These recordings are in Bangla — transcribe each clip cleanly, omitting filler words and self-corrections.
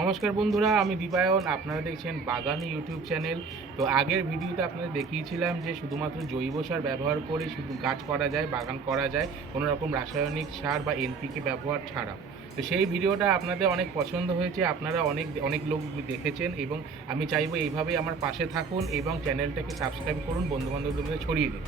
নমস্কার বন্ধুরা, আমি দীপায়ন। আপনারা দেখছেন বাগানি ইউটিউব চ্যানেল। তো আগের ভিডিওতে আপনাদের দেখিয়েছিলাম যে শুধুমাত্র জৈব সার ব্যবহার করে শুধু গাছ করা যায়, বাগান করা যায়, কোনো রকম রাসায়নিক সার বা এনপিকে ব্যবহার ছাড়া। তো সেই ভিডিওটা আপনাদের অনেক পছন্দ হয়েছে, আপনারা অনেক অনেক লোক দেখেছেন এবং আমি চাইবো এইভাবেই আমার পাশে থাকুন এবং চ্যানেলটাকে সাবস্ক্রাইব করুন, বন্ধুবান্ধবদের মধ্যে ছড়িয়ে দিন।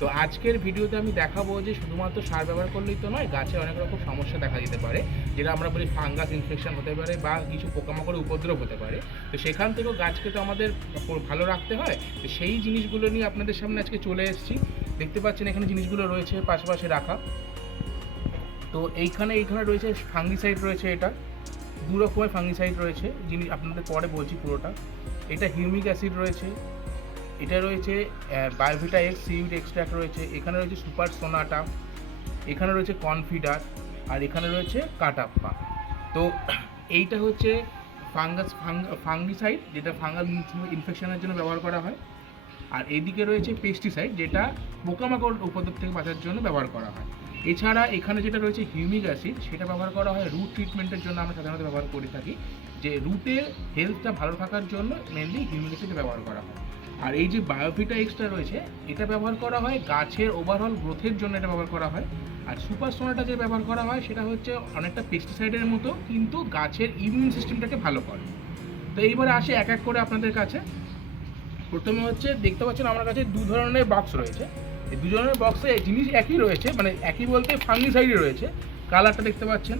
তো আজকের ভিডিওতে আমি দেখাবো যে শুধুমাত্র সার ব্যবহার করলেই তো নয়, গাছে অনেক রকম সমস্যা দেখা দিতে পারে, যেটা আমরা বলি ফাঙ্গাস ইনফেকশন হতে পারে বা কিছু পোকামাকড়ের উপদ্রব হতে পারে। তো সেখান থেকেও গাছকে তো আমাদের ভালো রাখতে হয়। তো সেই জিনিসগুলো নিয়ে আপনাদের সামনে আজকে চলে এসেছি। দেখতে পাচ্ছেন এখানে জিনিসগুলো রয়েছে পাশাপাশি রাখা। তো এইখানে রয়েছে ফাঙ্গিসাইড, রয়েছে এটা দু রকমের ফাঙ্গিসাইড রয়েছে, যিনি আপনাদের পরে বলছি পুরোটা। এটা হিউমিক অ্যাসিড রয়েছে, এটা রয়েছে বায়োভিটা এক্স সিউড এক্সট্রাক্ট রয়েছে, এখানে রয়েছে সুপার সোনাটা, এখানে রয়েছে কনফিডার, আর এখানে রয়েছে কাটাপ্পা। তো এইটা হচ্ছে ফাঙ্গিসাইড, যেটা ফাঙ্গাল ইনফেকশনের জন্য ব্যবহার করা হয়। আর এইদিকে রয়েছে পেস্টিসাইড, যেটা পোকামাকড় উপদ্রব থেকে বাঁচার জন্য ব্যবহার করা হয়। এছাড়া এখানে যেটা রয়েছে হিউমিক অ্যাসিড, সেটা ব্যবহার করা হয় রুট ট্রিটমেন্টের জন্য। আমরা সাধারণত ব্যবহার করে থাকি যে রুটের হেলথটা ভালো থাকার জন্য মেনলি হিউমিক অ্যাসিড ব্যবহার করা হয়। আর এই যে বায়োভিটা এক্সট্রা রয়েছে, এটা ব্যবহার করা হয় গাছের ওভারঅল গ্রোথের জন্য, এটা ব্যবহার করা হয়। আর সুপার সোনাটা যে ব্যবহার করা হয় সেটা হচ্ছে অনেকটা পেস্টিসাইডের মতো, কিন্তু গাছের ইমিউন সিস্টেমটাকে ভালো করে। তো এইবারে আসে এক এক করে আপনাদের কাছে। প্রথমে হচ্ছে দেখতে পাচ্ছেন আমার কাছে দু ধরনের বক্স রয়েছে। এই দু ধরনের বক্সে জিনিস একই রয়েছে, মানে একই বলতে ফাঙ্গিসাইডই রয়েছে। কালারটা দেখতে পাচ্ছেন,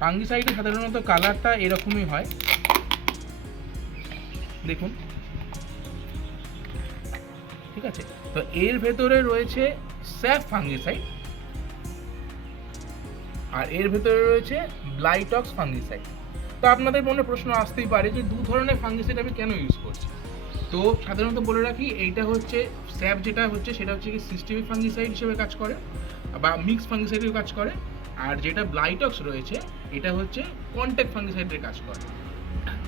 ফাঙ্গিসাইডে সাধারণত কালারটা এরকমই হয়, দেখুন, ঠিক আছে। তো এর ভেতরে রয়েছে স্যাফ ফাঙ্গিসাইড, আর এর ভেতরে রয়েছে ব্লাইটক্স ফাঙ্গিসাইড। তো আপনাদের মনে প্রশ্ন আসতেই পারে যে দু ধরনের ফাঙ্গিসাইড আমি কেন ইউজ করছি। তো সাধারণত বলে রাখি, এইটা হচ্ছে স্যাপ, যেটা হচ্ছে সেটা হচ্ছে কি সিস্টেমিক ফাঙ্গিসাইড হিসেবে কাজ করে বা মিক্স ফাঙ্গিসাইডের কাজ করে। আর যেটা ব্লাইটক্স রয়েছে, এটা হচ্ছে কন্ট্যাক্ট ফাঙ্গিসাইডের কাজ করে।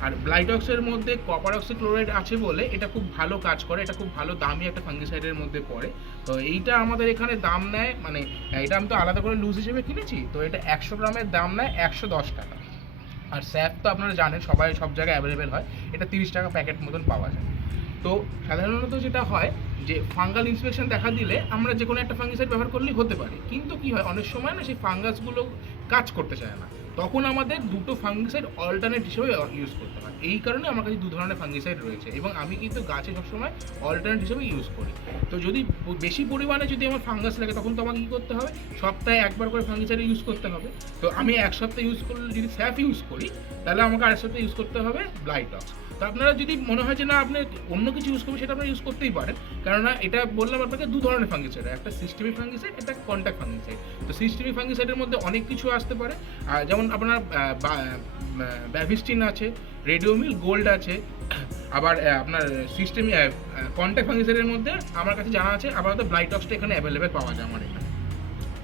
আর ব্লাইটক্সের মধ্যে কপার অক্সিক্লোরাইড আছে বলে এটা খুব ভালো কাজ করে, এটা খুব ভালো দামি একটা ফাঙ্গিসাইডের মধ্যে পড়ে। তো এইটা আমাদের এখানে দাম নেয়, মানে এটা আমি তো আলাদা করে লুজ হিসেবে কিনেছি, তো এটা 100 গ্রামের দাম নেয় 110 টাকা। আর স্যাপ তো আপনারা জানেন সবাই সব জায়গায় অ্যাভেলেবেল হয়, এটা 30 টাকা প্যাকেট মতন পাওয়া যায়। তো সাধারণত যেটা হয় যে ফাঙ্গাল ইনফেকশন দেখা দিলে আমরা যে কোনো একটা ফাঙ্গিসাইড ব্যবহার করলেই হতে পারে, কিন্তু কি হয় অনেক সময় না সেই ফাঙ্গাসগুলো কাজ করতে চায় না, তখন আমাদের দুটো ফাঙ্গিসাইড অল্টারনেট হিসেবে ইউজ করতে হয়। এই কারণে আমার কাছে দু ধরনের ফাঙ্গিসাইড রয়েছে এবং আমি কিন্তু গাছে সবসময় অল্টারনেট হিসেবে ইউজ করি। তো যদি বেশি পরিমাণে যদি আমার ফাঙ্গাস লাগে, তখন তো আমাকে কী করতে হবে, সপ্তাহে একবার করে ফাঙ্গিসাইড ইউজ করতে হবে। তো আমি এক সপ্তাহে ইউজ করলে যদি স্যাফ ইউজ করি, তাহলে আমাকে আরেক সপ্তাহে ইউজ করতে হবে ব্লাইটক্স। তো আপনারা যদি মনে হয় যে না আপনি অন্য কিছু ইউজ করবেন, সেটা আপনারা ইউজ করতেই পারেন, কেননা এটা বললাম আপনাকে দু ধরনের ফাঙ্গিসাইড, একটা সিস্টেমিক ফাঙ্গিসাইড, একটা কন্ট্যাক্ট ফাঙ্গিসাইড। তো সিস্টেমিক ফাঙ্গিসাইডের মধ্যে অনেক কিছু আসতে পারে, যেমন আপনার ব্যাভিস্টিন আছে, রেডিওমিল গোল্ড আছে। আবার আপনার সিস্টেমিক কন্ট্যাক্ট ফাঙ্গিসাইডের মধ্যে আমার কাছে জানা আছে আপাতত ব্লাইটক্সটা এখানে অ্যাভেলেবেল পাওয়া যায় আমার এখানে।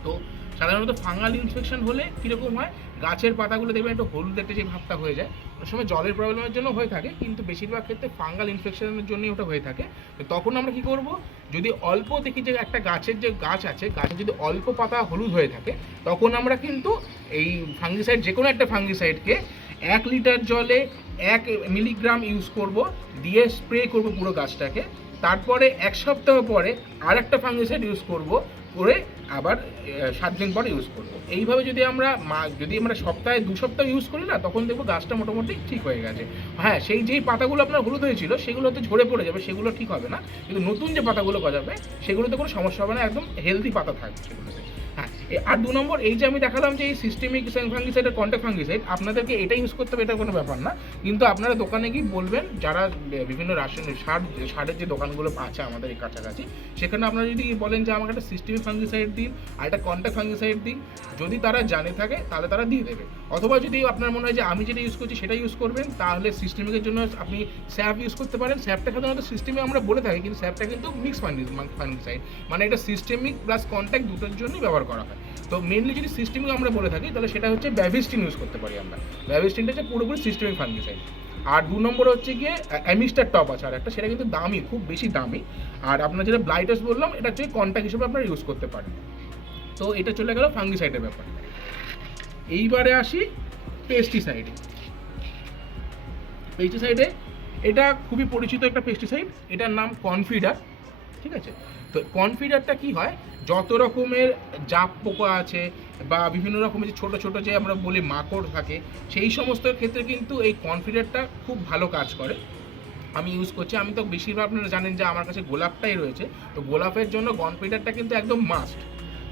তো সাধারণত ফাঙ্গাল ইনফেকশন হলে কীরকম হয়, গাছের পাতাগুলো দেখবেন একটু হলুদ একটা যে ভাবটা হয়ে যায়। অনেক সময় জলের প্রবলেমের জন্য হয়ে থাকে, কিন্তু বেশিরভাগ ক্ষেত্রে ফাঙ্গাল ইনফেকশনের জন্যই ওটা হয়ে থাকে। তো তখন আমরা কী করব, যদি অল্প দেখি যে একটা গাছের যে গাছ আছে, গাছে যদি অল্প পাতা হলুদ হয়ে থাকে, তখন আমরা কিন্তু এই ফাঙ্গিসাইড, যে কোনো একটা ফাঙ্গিসাইডকে 1 লিটার জলে 1 মিলিগ্রাম ইউজ করব, দিয়ে স্প্রে করব পুরো গাছটাকে। তারপরে 1 সপ্তাহ পরে আর একটা ফাঙ্গিসাইড ইউজ করব, করে আবার 7 দিন পরে ইউজ করব। এইভাবে যদি আমরা সপ্তাহে 2 সপ্তাহ ইউজ করি না, তখন দেখবো গাছটা মোটামুটি ঠিক হয়ে গেছে। হ্যাঁ, সেই যেই পাতাগুলো আপনার হলুদ হয়েছিল সেগুলো তো ঝরে পড়ে যাবে, সেগুলো ঠিক হবে না, কিন্তু নতুন যে পাতাগুলো গজাবে সেগুলোতে কোনো সমস্যা হবে না, একদম হেলদি পাতা থাকবে সেগুলোতে। হ্যাঁ, আর 2 নম্বর, এই যে আমি দেখালাম যে এই সিস্টেমিক ফাঙ্গিসাইড আর কন্ট্যাক্ট ফাঙ্গিসাইড, আপনাদেরকে এটা ইউজ করতে হবে, এটা কোনো ব্যাপার না। কিন্তু আপনারা দোকানে গিয়ে বলবেন, যারা বিভিন্ন রাসায়নিক সারের যে দোকানগুলো আছে আমাদের এই কাছাকাছি, সেখানে আপনারা যদি বলেন যে আমাকে একটা সিস্টেমিক ফাঙ্গিসাইড দিন আর একটা কন্ট্যাক্ট ফাঙ্গিসাইড দিন, যদি তারা জানে থাকে তাহলে তারা দিয়ে দেবে। অথবা যদি আপনার মনে হয় যে আমি যেটা ইউজ করছি সেটা ইউজ করবেন, তাহলে সিস্টেমিকের জন্য আপনি স্যাপ ইউজ করতে পারেন। স্যাপটা সাধারণত সিস্টেমে আমরা বলে থাকি, কিন্তু স্যাপটা কিন্তু মিক্স ফাঙ্গিসাইড, মানে এটা সিস্টেমিক প্লাস কন্ট্যাক্ট দুটোর জন্যই ব্যবহার করা হয়। তো মেনলি যদি সিস্টেমিক আমরা বলে থাকি, তাহলে সেটা হচ্ছে ব্যাভিস্টিন ইউজ করতে পারি আমরা। ব্যাভিস্টিনটা হচ্ছে পুরোপুরি সিস্টেমিক ফাঙ্গিসাইড। আর 2 নম্বর হচ্ছে গিয়ে অ্যামিস্টার টপ আছে আর একটা, সেটা কিন্তু দামি, খুব বেশি দামি। আর আপনার যেটা ব্লাইটক্স বললাম, এটা হচ্ছে কন্ট্যাক্ট হিসেবে আপনারা ইউজ করতে পারেন। তো এটা চলে গেল ফাঙ্গিসাইডের ব্যাপার। এইবারে আসি পেস্টিসাইডে। পেস্টিসাইডে এটা খুবই পরিচিত একটা পেস্টিসাইড, এটার নাম কনফিডার, ঠিক আছে। তো কনফিডারটা কি হয়, যত রকমের জাপ পোকা আছে বা বিভিন্ন রকমের যে ছোটো ছোটো যে আমরা বলি মাকড় থাকে, সেই সমস্ত ক্ষেত্রে কিন্তু এই কনফিডারটা খুব ভালো কাজ করে। আমি ইউজ করছি, আমি তো বেশিরভাগ আপনারা জানেন যে আমার কাছে গোলাপটাই রয়েছে, তো গোলাপের জন্য কনফিডারটা কিন্তু একদম মাস্ট।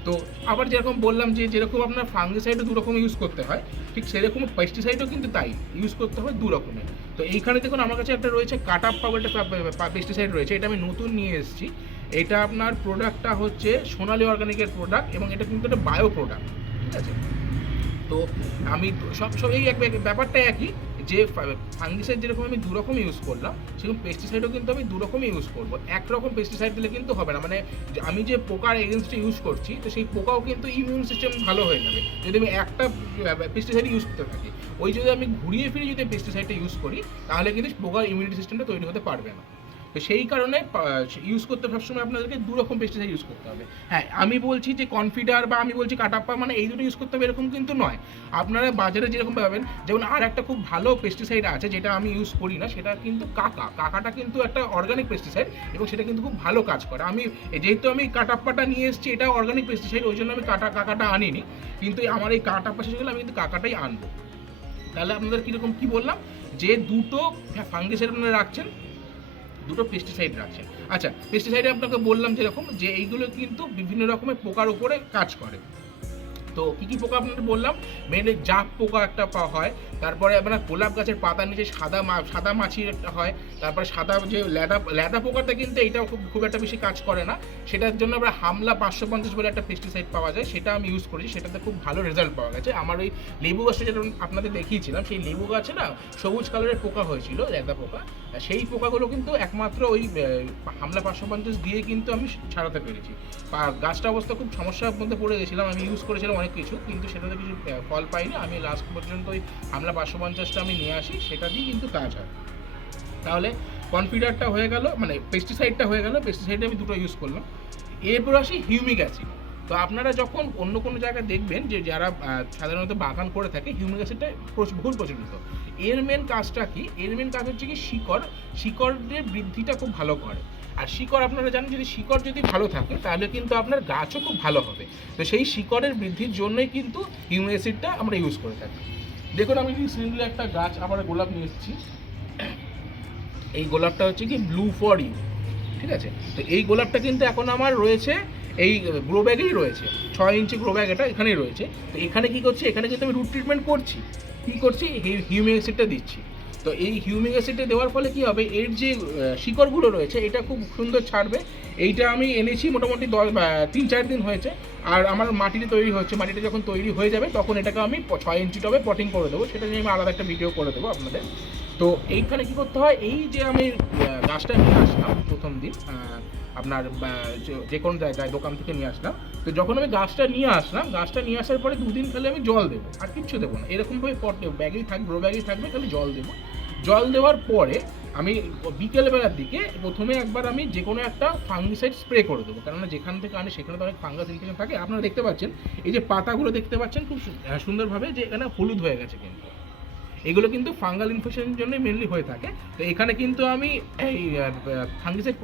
তো আবার যেরকম বললাম যে যেরকম আপনার ফাঙ্গিসাইডও দু রকম ইউজ করতে হয়, ঠিক সেরকম পেস্টিসাইডও কিন্তু তাই ইউজ করতে হয় দু রকমের। তো এইখানে দেখুন আমার কাছে একটা রয়েছে কাটাপ পাওয়ার একটা পেস্টিসাইড রয়েছে, এটা আমি নতুন নিয়ে এসেছি। এটা আপনার প্রোডাক্টটা হচ্ছে সোনালী অর্গানিকের প্রোডাক্ট এবং এটা কিন্তু একটা বায়ো প্রোডাক্ট, ঠিক আছে। তো আমি সব এই এক ব্যাপারটা একই, যে ফাঙ্গিসাইড যেরকম আমি দু রকম ইউজ করলাম, সেরকম পেস্টিসাইডও কিন্তু আমি দু রকমই ইউজ করবো। একরকম পেস্টিসাইড দিলে কিন্তু হবে না, মানে আমি যে পোকার এগেনস্টে ইউজ করছি, তো সেই পোকাও কিন্তু ইমিউন সিস্টেম ভালো হয়ে যাবে যদি আমি একটা পেস্টিসাইড ইউজ করতে থাকি। ওই যদি আমি ঘুরিয়ে ফিরে যদি পেস্টিসাইডটা ইউজ করি, তাহলে কিন্তু পোকার ইমিউনিটি সিস্টেমটা তৈরি হতে পারবে না। তো সেই কারণে ইউজ করতে সবসময় আপনাদেরকে দু রকম পেস্টিসাইড ইউজ করতে হবে। হ্যাঁ, আমি বলছি যে কনফিডার বা আমি বলছি কাটাপ্পা মানে এই দুটো ইউজ করতে হবে এরকম কিন্তু নয়। আপনারা বাজারে যেরকম পাবেন, যেমন আর একটা খুব ভালো পেস্টিসাইড আছে যেটা আমি ইউজ করি না, সেটা কিন্তু কাকাটা কিন্তু একটা অর্গানিক পেস্টিসাইড এবং সেটা কিন্তু খুব ভালো কাজ করে। আমি যেহেতু আমি কাটাপ্পাটা নিয়ে এসেছি, এটা অর্গানিক পেস্টিসাইড, ওই জন্য আমি কাকাটা আনিনি, কিন্তু আমার এই কাটাপ্পা শেষ হলে আমি কিন্তু কাকাটাই আনবো। তাহলে আপনাদের কীরকম কী বললাম, যে দুটো ফাঙ্গিসাইড আপনারা রাখছেন, দুটো পেস্টিসাইড রাখছেন। আচ্ছা, পেস্টিসাইডে আপনাকে বললাম যেরকম যে এইগুলো কিন্তু বিভিন্ন রকমের পোকার উপরে কাজ করে। তো কী কী পোকা আপনাদের বললাম, মেনলি জাপ পোকা একটা হয়, তারপরে আপনার গোলাপ গাছের পাতার নিচে সাদা মাছির একটা হয়, তারপরে সাদা যে ল্যাদা পোকাটা কিন্তু এইটাও খুব একটা বেশি কাজ করে না, সেটার জন্য আমরা হামলা 550 বলে একটা পেস্টিসাইড পাওয়া যায়, সেটা আমি ইউজ করেছি, সেটাতে খুব ভালো রেজাল্ট পাওয়া গেছে। আমার ওই লেবু গাছটা যেটা আপনাদের দেখিয়েছিলাম, সেই লেবু গাছে না সবুজ কালারের পোকা হয়েছিল, ল্যাদা পোকা, সেই পোকাগুলো কিন্তু একমাত্র ওই হামলা 550 দিয়ে কিন্তু আমি ছাড়াতে পেরেছি। গাছটা অবস্থা খুব সমস্যার মধ্যে পড়ে গেছিলাম, আমি ইউজ করেছিলাম অনেক কিছু, কিন্তু সেটাতে কিছু ফল পাইনি। আমি লাস্ট পর্যন্ত ওই হামলা 550টা আমি নিয়ে আসি, সেটা দিয়ে কিন্তু কাজ হয়। তাহলে কনফিডারটা হয়ে গেল, মানে পেস্টিসাইডটা হয়ে গেল, পেস্টিসাইডে আমি দুটো ইউজ করলাম। এরপর আসি হিউমিক অ্যাসিড। তো আপনারা যখন অন্য কোনো জায়গায় দেখবেন যে যারা সাধারণত বাগান করে থাকে, হিউমিক অ্যাসিডটা বহুল প্রচলিত। এর মেন কাজটা কি, এর মেন কাজ হচ্ছে কি শিকড়ের বৃদ্ধিটা খুব ভালো করে। আর শিকড় আপনারা জানেন, যদি শিকড় যদি ভালো থাকে তাহলে কিন্তু আপনার গাছও খুব ভালো হবে। তো সেই শিকড়ের বৃদ্ধির জন্যই কিন্তু হিউমিক অ্যাসিডটা আমরা ইউজ করে থাকি। দেখুন, আমি রিসেন্টলি একটা গাছ আবার গোলাপ নিয়ে এসেছি, এই গোলাপটা হচ্ছে কি ব্লু ফর ইউ, ঠিক আছে। তো এই গোলাপটা কিন্তু এখন আমার রয়েছে এই গ্রো ব্যাগেই রয়েছে, 6 ইঞ্চি গ্রো ব্যাগ এটা এখানেই রয়েছে। তো এখানে কি করছি, এখানে কিন্তু আমি রুট ট্রিটমেন্ট করছি, কী করছি, হিউমিক অ্যাসিডটা দিচ্ছি। তো এই হিউমিক অ্যাসিডটা দেওয়ার ফলে কী হবে, এর যে শিকড়গুলো রয়েছে এটা খুব সুন্দর ছাড়বে। এইটা আমি এনেছি মোটামুটি 3-4 দিন হয়েছে, আর আমার মাটিতে তৈরি হচ্ছে। মাটিটা যখন তৈরি হয়ে যাবে তখন এটাকে আমি 6 ইঞ্চি টবে পটিং করে দেবো, সেটা নিয়ে আমি আলাদা একটা ভিডিও করে দেবো আপনাদের। তো এইখানে কী করতে হয়, এই যে আমি গাছটা নিয়ে আসলাম প্রথম দিন, আপনার যে কোনো জায়গায় দোকান থেকে নিয়ে আসলাম, তো যখন আমি গাছটা নিয়ে আসার পরে 2 দিন খালি আমি জল দেবো, আর কিচ্ছু দেবো না। এরকমভাবে ব্যাগেই থাকবে, গ্রো ব্যাগেই থাকবে, খালি জল দেবো। জল দেওয়ার পরে আমি বিকেলবেলার দিকে প্রথমে একবার আমি যে কোনো একটা ফাঙ্গিসাইড স্প্রে করে দেবো, কেননা যেখান থেকে আনি সেখানে তো অনেক ফাঙ্গাস ইনফেকশন থাকে। আপনারা দেখতে পাচ্ছেন এই যে পাতাগুলো দেখতে পাচ্ছেন খুব সুন্দরভাবে যে এখানে হলুদ হয়ে গেছে, কিন্তু এগুলো কিন্তু ফাঙ্গাল ইনফেকশনের জন্য মেনলি হয়ে থাকে। তো এখানে কিন্তু আমি এই ফাঙ্গিসাইড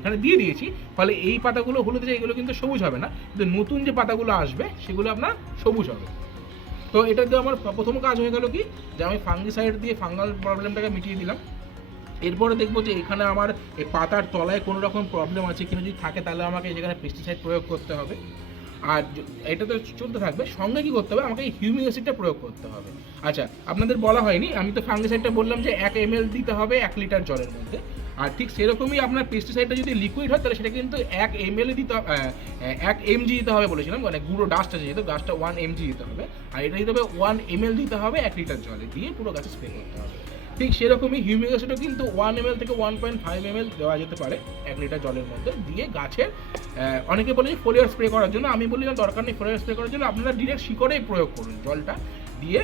এখানে দিয়ে দিয়েছি, ফলে এই পাতাগুলো হলুদ যে এগুলো কিন্তু সবুজ হবে না, কিন্তু নতুন যে পাতাগুলো আসবে সেগুলো আপনার সবুজ হবে। তো এটা দিয়ে আমার প্রথম কাজ হয়ে গেল কি, যে আমি ফাঙ্গিসাইড দিয়ে ফাঙ্গাল প্রবলেমটাকে মিটিয়ে দিলাম। এরপরে দেখবো যে এখানে আমার এই পাতার তলায় কোনো রকম প্রবলেম আছে কিনা, যদি থাকে তাহলে আমাকে সেখানে পেস্টিসাইড প্রয়োগ করতে হবে। আর এটা তো চলতে থাকবে, সঙ্গে কী করতে হবে, আমাকে এই হিউমিক অ্যাসিডটা প্রয়োগ করতে হবে। আচ্ছা, আপনাদের বলা হয়নি, আমি তো ফাঙ্গিসাইডটা বললাম যে 1 ml দিতে হবে 1 লিটার জলের মধ্যে। আর ঠিক সেরকমই আপনার পেস্টিসাইডটা যদি লিকুইড হয় তাহলে সেটা কিন্তু 1 ml দিতে 1 mg দিতে হবে বলেছিলাম, মানে গুঁড়ো ডাস্ট আছে যেহেতু, ডাস্টটা 1 mg দিতে হবে। আর এটা দিতে হবে 1 ml দিতে হবে 1 লিটার জলে, দিয়ে পুরো গাছে স্প্রে করতে হবে। ঠিক সেরকমই হিউমিক অ্যাসিডও কিন্তু 1 ml থেকে 1.5 ml দেওয়া যেতে পারে 1 লিটার জলের মধ্যে, দিয়ে গাছের অনেকে বলে যে ফোলিয়ার স্প্রে করার জন্য, আমি বলি না দরকার নেই ফোলিয়ার স্প্রে করার জন্য, আপনারা ডিরেক্ট শিকড়েই প্রয়োগ করুন জলটা, দিয়ে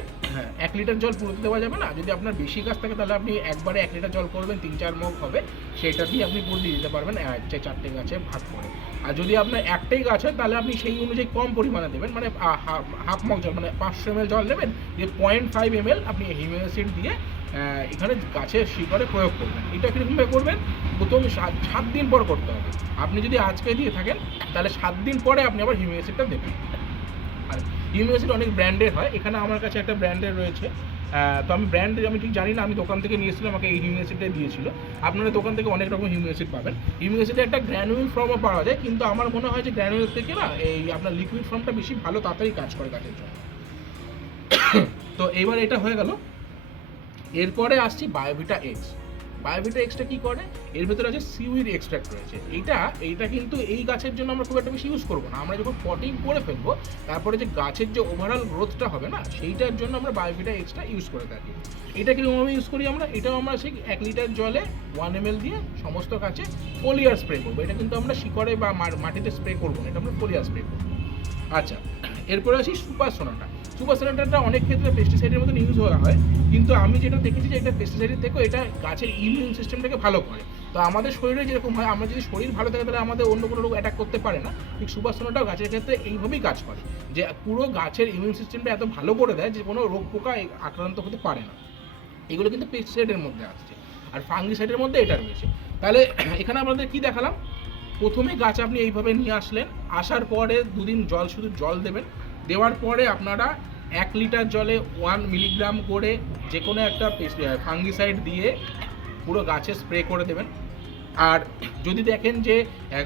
1 লিটার জল পুরোতে দেওয়া যাবে না, যদি আপনার বেশি গাছ থাকে তাহলে আপনি একবারে 1 লিটার জল করবেন, 3-4 মগ হবে, সেটা দিয়ে আপনি পুরো দিয়ে দিতে পারবেন 4টে গাছে ভাগ করে। আর যদি আপনার একটাই গাছ হয় তাহলে আপনি সেই অনুযায়ী কম পরিমাণে দেবেন, মানে হাফ মগ জল, মানে 500 ml জল নেবেন, দিয়ে 0.5 ml আপনি হিউমিক অ্যাসিড দিয়ে এখানে গাছের শিকড়ে প্রয়োগ করবেন। এটা কীরকমভাবে করবেন, প্রথম 7 দিন পর করতে হবে। আপনি যদি আজকে দিয়ে থাকেন তাহলে 7 দিন পরে আপনি আবার হিউমিক অ্যাসিডটা দেবেন। আর হিউমিক অ্যাসিড অনেক ব্র্যান্ডের হয়, এখানে আমার কাছে একটা ব্র্যান্ডের রয়েছে, তো আমি ব্র্যান্ড আমি ঠিক জানি না, আমি দোকান থেকে নিয়েছিলাম, আমাকে এই হিউমিক অ্যাসিডটা দিয়েছিল। আপনারা দোকান থেকে অনেক রকম হিউমিক অ্যাসিড পাবেন, হিউমিক অ্যাসিডের একটা গ্র্যানুল ফর্মও পাওয়া যায়, কিন্তু আমার মনে হয় যে গ্র্যানুল থেকে না এই আপনার লিকুইড ফর্মটা বেশি ভালো, তাড়াতাড়ি কাজ করে গাছের জন্য। তো এইবার এটা হয়ে গেল, এরপরে আসছি বায়োভিটা এক্স। বায়োভিটা এক্সটা কী করে, এর ভেতরে আছে সিউইড এক্সট্রাক্ট রয়েছে। এইটা কিন্তু এই গাছের জন্য আমরা খুব একটা বেশি ইউজ করবো না, আমরা যখন পটিং করে ফেলবো তারপরে যে গাছের যে ওভারঅল গ্রোথটা হবে না, সেইটার জন্য আমরা বায়োভিটা এক্সটা ইউজ করে থাকি। এটা কীরকমভাবে ইউজ করি আমরা, এটাও আমরা সেই 1 লিটার জলে 1 ml দিয়ে সমস্ত গাছে ফোলিয়ার স্প্রে করবো। এটা কিন্তু আমরা শিকড়ে বা মাটিতে স্প্রে করবো না, এটা আমরা ফোলিয়ার স্প্রে করবো। আচ্ছা, এরপরে আসি সুপার সোনাটা। সুপার সোনাটাটা অনেক ক্ষেত্রে পেস্টিসাইডের মতন ইউজ করা হয়, কিন্তু আমি যেটা দেখেছি যে এটা পেস্টিসাইডের থেকেও এটা গাছের ইমিউন সিস্টেমটাকে ভালো করে। তো আমাদের শরীরে যেরকম হয়, আমরা যদি শরীর ভালো থাকে তাহলে আমাদের অন্য কোনো রোগ অ্যাটাক করতে পারে না, ঠিক সুপার সোনাটাও গাছের ক্ষেত্রে এইভাবেই কাজ করে, যে পুরো গাছের ইমিউন সিস্টেমটা এত ভালো করে দেয় যে কোনো রোগ পোকা আক্রান্ত হতে পারে না। এগুলো কিন্তু পেস্টিসাইডের মধ্যে আসছে, আর ফাঙ্গিসাইডের মধ্যে এটা রয়েছে। তাহলে এখানে আমাদের কি দেখালাম, প্রথমে গাছ আপনি এইভাবে নিয়ে আসলেন, আসার পরে 2 দিন শুধু জল দেবেন, দেওয়ার পরে আপনারা 1 লিটার জলে 1 মিলিগ্রাম করে যে কোনো একটা ফাঙ্গিসাইড দিয়ে পুরো গাছে স্প্রে করে দেবেন। আর যদি দেখেন যে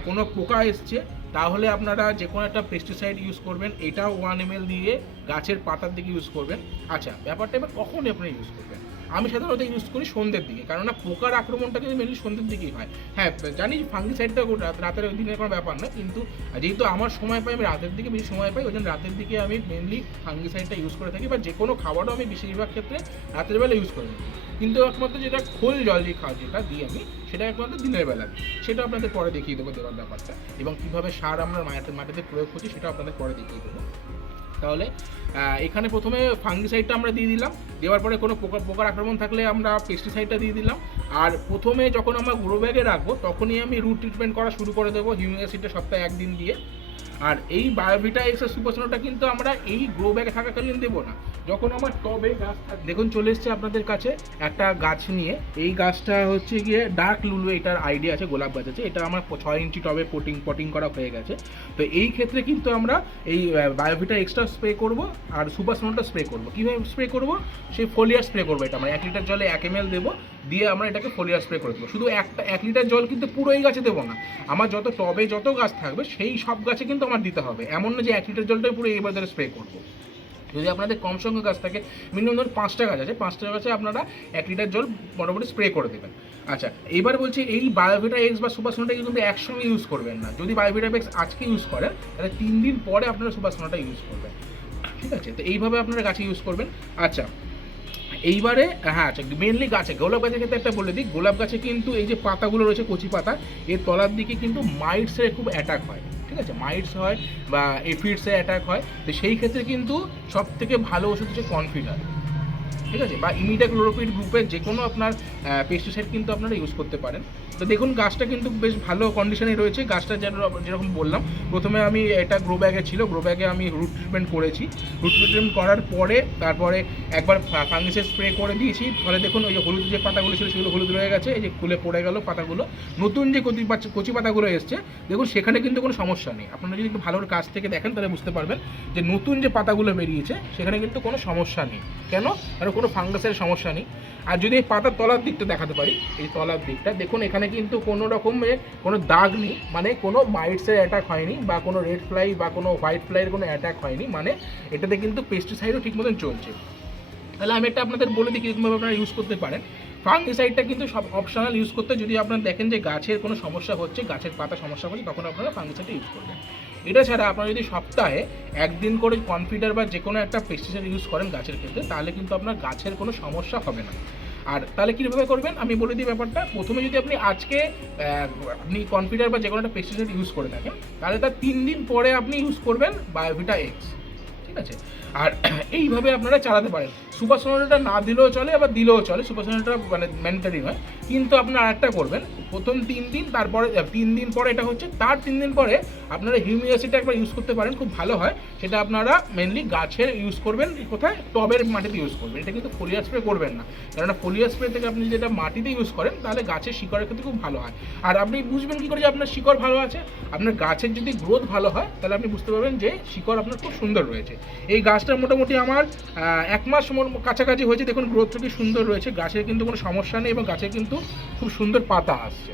কোনো পোকা এসছে তাহলে আপনারা যে কোনো একটা পেস্টিসাইড ইউজ করবেন, এটাও 1 ml দিয়ে গাছের পাতার দিকে ইউজ করবেন। আচ্ছা, ব্যাপারটা এবার কখন আপনি ইউজ করবেন, আমি সাধারণত ইউজ করি সন্ধ্যের দিকে, কেননা পোকার আক্রমণটা কিন্তু মেনলি সন্ধ্যের দিকেই হয়। হ্যাঁ জানি ফাঙ্গিসাইডটা রাতের দিনের কোনো ব্যাপার না, কিন্তু যেহেতু আমার সময় পাই, আমি রাতের দিকে বেশি সময় পাই, ওই জন্য রাতের দিকে আমি মেনলি ফাঙ্গিসাইডটা ইউজ করে থাকি, বা যে কোনো খাবারও আমি বেশিরভাগ ক্ষেত্রে রাতের বেলা ইউজ করে থাকি। কিন্তু একমাত্র যেটা খোল জল যে যেটা দিই আমি, সেটা একমাত্র দিনের বেলা, সেটা আপনাদের পরে দেখিয়ে দেবো দেওয়ার ব্যাপারটা, এবং কীভাবে সার আমরা মাটিতে প্রয়োগ করছি সেটা আপনাদের পরে দেখিয়ে দেবো। তাহলে এখানে প্রথমে ফাঙ্গিসাইডটা আমরা দিয়ে দিলাম, দেওয়ার পরে কোনো পোকার আক্রমণ থাকলে আমরা পেস্টিসাইডটা দিয়ে দিলাম। আর প্রথমে যখন আমরা গ্রো ব্যাগে রাখবো তখনই আমি রুট ট্রিটমেন্ট করা শুরু করে দেবো হিউমিক অ্যাসিডটা সপ্তাহে 1 দিন দিয়ে। আর এই বায়োভিটা এক্স আর সুপার সোনাটা কিন্তু আমরা এই গ্রো ব্যাগে থাকাকালীন দেবো না, যখন আমার টবে গাছ দেখুন চলে এসছে আপনাদের কাছে একটা গাছ নিয়ে। এই গাছটা হচ্ছে গিয়ে ডার্ক লুলু, এটার আইডিয়া আছে, গোলাপ গাছ আছে, এটা আমার 6 ইঞ্চি টবে পটিং করা হয়ে গেছে। তো এই ক্ষেত্রে কিন্তু আমরা এই বায়োভিটা এক্সট্রা স্প্রে করব আর সুপার সোনাটা স্প্রে করব। কীভাবে স্প্রে করব, সেই ফোলিয়ার স্প্রে করবো, এটা আমরা 1 লিটার জলে 1 ml দেবো, দিয়ে আমরা এটাকে ফোলিয়ার স্প্রে করে দেবো। শুধু 1 লিটার জল কিন্তু পুরো এই গাছে দেবো না, আমার যত টবে যত গাছ থাকবে সেই সব গাছে কিন্তু আমার দিতে হবে, এমন না যে 1 লিটার জলটাই পুরো এই বাজারে স্প্রে করবো। যদি আপনাদের কম সংখ্যক গাছ থাকে, মিনিমাম ধরুন 5টা গাছ আছে, 5টা গাছে আপনারা 1 লিটার জল মোটামুটি স্প্রে করে দেবেন। আচ্ছা, এবার বলছি এই বায়োভিটা এক্স বা সুপার সোনাটা কিন্তু একসঙ্গে ইউজ করবেন না। যদি বায়োভিটা এক্স আজকে ইউজ করেন তাহলে 3 দিন পরে আপনারা সুপার সোনাটা ইউজ করবেন, ঠিক আছে? তো এইভাবে আপনারা গাছে ইউজ করবেন। আচ্ছা, এইবারে হ্যাঁ, আচ্ছা মেনলি গাছে, গোলাপ গাছের ক্ষেত্রে একটা বলে দিই, গোলাপ গাছে কিন্তু এই যে পাতাগুলো রয়েছে কচি পাতা, এর তলার দিকে কিন্তু মাইটসের খুব অ্যাটাক হয়, ঠিক আছে? মাইটস হয় বা এফিডসের অ্যাটাক হয়, তো সেই ক্ষেত্রে কিন্তু সব থেকে ভালো ওষুধ হচ্ছে কনফিডার, ঠিক আছে? বা ইমিডাক্লোরোপিড গ্রুপের যে কোনো আপনার পেস্টিসাইড কিন্তু আপনারা ইউজ করতে পারেন। তো দেখুন গাছটা কিন্তু বেশ ভালো কন্ডিশনে রয়েছে। গাছটা যেরকম বললাম, প্রথমে আমি এটা গ্রো ব্যাগে ছিল, গ্রো ব্যাগে আমি রুট ট্রিটমেন্ট করেছি, রুট ট্রিটমেন্ট করার পরে তারপরে একবার ফাঙ্গিসাইড স্প্রে করে দিয়েছি। ফলে দেখুন ওই যে হলুদ যে পাতাগুলো ছিল সেগুলো হলুদ রয়ে গেছে, এই যে খুলে পড়ে গেল পাতাগুলো, নতুন যে কচি পাতাগুলো এসছে দেখুন সেখানে কিন্তু কোনো সমস্যা নেই। আপনারা যদি একটু ভালো কাছ থেকে দেখেন তাহলে বুঝতে পারবেন যে নতুন যে পাতাগুলো বেরিয়েছে সেখানে কিন্তু কোনো সমস্যা নেই। কেন? কারণ কোনো ফাঙ্গাসের সমস্যা নেই। আর যদি এই পাতার তলার দিকটা দেখাতে পারি, এই তলার দিকটা দেখুন, এখানে কিন্তু কোনো রকমের কোনো দাগ নেই, মানে কোনো মাইটসের অ্যাটাক হয়নি, বা কোনো রেড ফ্লাই বা কোনো হোয়াইট ফ্লাইয়ের কোনো অ্যাটাক হয়নি, মানে এটাতে কিন্তু পেস্টিসাইডও ঠিক মতন চলছে। তাহলে আমি এটা আপনাদের বলে দিই কীরকমভাবে আপনারা ইউজ করতে পারেন। ফাঙ্গিসাইডটা কিন্তু সব অপশনাল ইউজ করতে, যদি আপনারা দেখেন যে গাছের কোনো সমস্যা হচ্ছে, গাছের পাতা সমস্যা হচ্ছে, তখন আপনারা ফাঙ্গিসাইডটা ইউজ করবেন। এটা ছাড়া আপনারা যদি সপ্তাহে 1 দিন করে কনফিডার বা যে কোনো একটা পেস্টিসাইড ইউজ করেন গাছের ক্ষেত্রে, তাহলে কিন্তু আপনার গাছের কোনো সমস্যা হবে না। আর তাহলে কীভাবে করবেন আমি বলে দিই ব্যাপারটা। প্রথমে যদি আপনি আজকে আপনি কনফিডার বা যে কোনো একটা পেস্টিসাইড ইউজ করে থাকেন, তাহলে তার 3 দিন পরে আপনি ইউজ করবেন বায়োভিটা এক্স, ঠিক আছে। আর এইভাবে আপনারা চালাতে পারেন। সুপার সোনারটা না দিলেও চলে, আবার দিলেও চলে, সুপার সোনারটা মানে ম্যান্ডেটরি নয়। কিন্তু আপনারা আরেকটা করবেন, প্রথম 3 দিন, তারপরে 3 দিন পরে এটা হচ্ছে, তার 3 দিন পরে আপনারা হিউমিয়াসিটা একবার ইউজ করতে পারেন, খুব ভালো হয়। সেটা আপনারা মেনলি গাছের ইউজ করবেন, কোথায়, টবের মাটিতে ইউজ করবেন। এটা কিন্তু ফোলিয়ার স্প্রে করবেন না, কেননা ফোলিয়ার স্প্রে থেকে আপনি যেটা মাটিতে ইউজ করেন তাহলে গাছের শিকড়ের ক্ষেত্রে খুব ভালো হয়। আর আপনি বুঝবেন কী করে যে আপনার শিকড় ভালো আছে? আপনার গাছের যদি গ্রোথ ভালো হয় তাহলে আপনি বুঝতে পারবেন যে শিকড় আপনার খুব সুন্দর রয়েছে। এই গাছটা মোটামুটি আমার 1 মাস কাছাকাছি হয়েছে, দেখুন গ্রোথটা কি সুন্দর রয়েছে, গাছের কিন্তু কোনো সমস্যা নেই এবং গাছের কিন্তু খুব সুন্দর পাতা আসছে,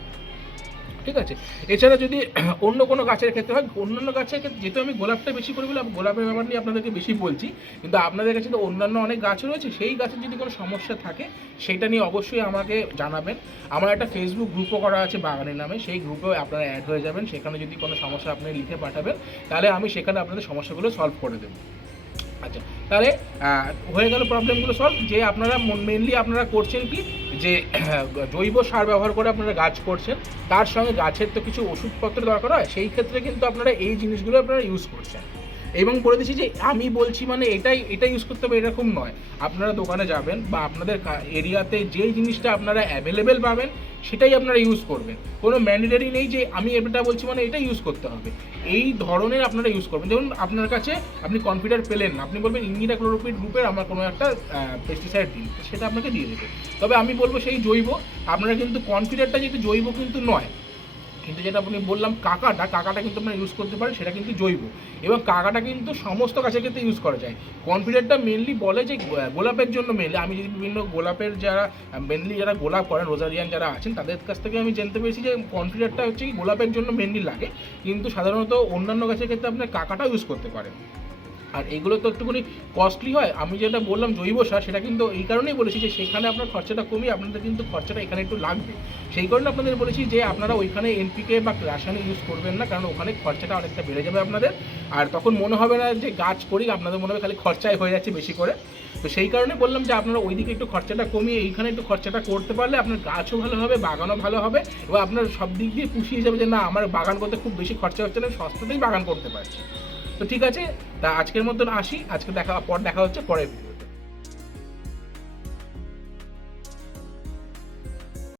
ঠিক আছে। এছাড়া যদি অন্য কোনো গাছের ক্ষেত্রে হয়, অন্যান্য গাছের ক্ষেত্রে, যেহেতু আমি গোলাপটা বেশি করে বলি, গোলাপের ব্যাপার নিয়ে আপনাদেরকে বেশি বলছি, কিন্তু আপনাদের কাছে তো অন্যান্য অনেক গাছ রয়েছে, সেই গাছের যদি কোনো সমস্যা থাকে সেটা নিয়ে অবশ্যই আমাকে জানাবেন। আমার একটা ফেসবুক গ্রুপও করা আছে বাগানের নামে, সেই গ্রুপেও আপনারা অ্যাড হয়ে যাবেন। সেখানে যদি কোনো সমস্যা আপনি লিখে পাঠাবেন তাহলে আমি সেখানে আপনাদের সমস্যাগুলো সলভ করে দেবো। আচ্ছা, তাহলে হয়ে গেল প্রবলেমগুলো সলভ। যে আপনারা মেনলি আপনারা করছেন কি, যে জৈব সার ব্যবহার করে আপনারা গাছ করছেন, তার সঙ্গে গাছের তো কিছু ওষুধপত্র দরকার হয়, সেই ক্ষেত্রে কিন্তু আপনারা এই জিনিসগুলো আপনারা ইউজ করছেন। এবং বলে দিচ্ছি যে আমি বলছি মানে এটা ইউজ করতে হবে এরকম নয়। আপনারা দোকানে যাবেন বা আপনাদের এরিয়াতে যেই জিনিসটা আপনারা অ্যাভেলেবেল পাবেন সেটাই আপনারা ইউজ করবেন। কোনো ম্যান্ডেটরি নেই যে আমি এটা বলছি মানে এটা ইউজ করতে হবে, এই ধরনের আপনারা ইউজ করবেন। যেমন আপনার কাছে আপনি কনফিডার পেলেন না, আপনি বলবেন ইমিডাক্লোরোপিড গ্রুপের আমার কোনো একটা পেস্টিসাইড দিন, সেটা আপনাকে দিয়ে দেবে। তবে আমি বলবো সেই জৈব, আপনারা কিন্তু কনফিডারটা যেহেতু জৈব কিন্তু নয়, কিন্তু যেটা আপনি বললাম কাকাটা কিন্তু আপনারা ইউজ করতে পারেন, সেটা কিন্তু জৈব, এবং কাকাটা কিন্তু সমস্ত গাছের ক্ষেত্রে ইউজ করা যায়। কনফিডেন্টটা মেনলি বলে যে গোলাপের জন্য মেনলি, আমি যদি বিভিন্ন গোলাপের যারা মেনলি যারা গোলাপ করেন, রোজারিয়ান যারা আছেন, তাদের কাছ থেকে আমি জানতে পেরেছি যে কনফিডেন্টটা হচ্ছে কি গোলাপের জন্য মেনলি লাগে, কিন্তু সাধারণত অন্যান্য গাছের ক্ষেত্রে আপনার কাকাটা ইউজ করতে পারেন। আর এগুলো তো একটুখানি কস্টলি হয়। আমি যেটা বললাম জৈব সার, সেটা কিন্তু এই কারণেই বলেছি যে সেখানে আপনার খরচাটা কমিয়ে আপনাদের কিন্তু খরচাটা এখানে একটু লাগবে। সেই কারণে আপনাদের বলেছি যে আপনারা ওইখানে এনপিকে বা রাসায়নিক ইউজ করবেন না, কারণ ওখানে খরচাটা অনেকটা বেড়ে যাবে আপনাদের। আর তখন মনে হবে না যে গাছ করি, আপনাদের মনে হবে খালি খরচাই হয়ে যাচ্ছে বেশি করে। তো সেই কারণে বললাম যে আপনারা ওইদিকে একটু খরচাটা কমিয়ে এইখানে একটু খরচাটা করতে পারলে আপনার গাছও ভালো হবে, বাগানও ভালো হবে, এবং আপনার সব দিক দিয়ে পুষিয়ে যাবে যে না আমার বাগান করতে খুব বেশি খরচা হচ্ছে না, সস্তাতেই বাগান করতে পারছি। তো ঠিক আছে, তা আজকের মতন আসি, আজকে দেখা হচ্ছে পরের ভিডিও।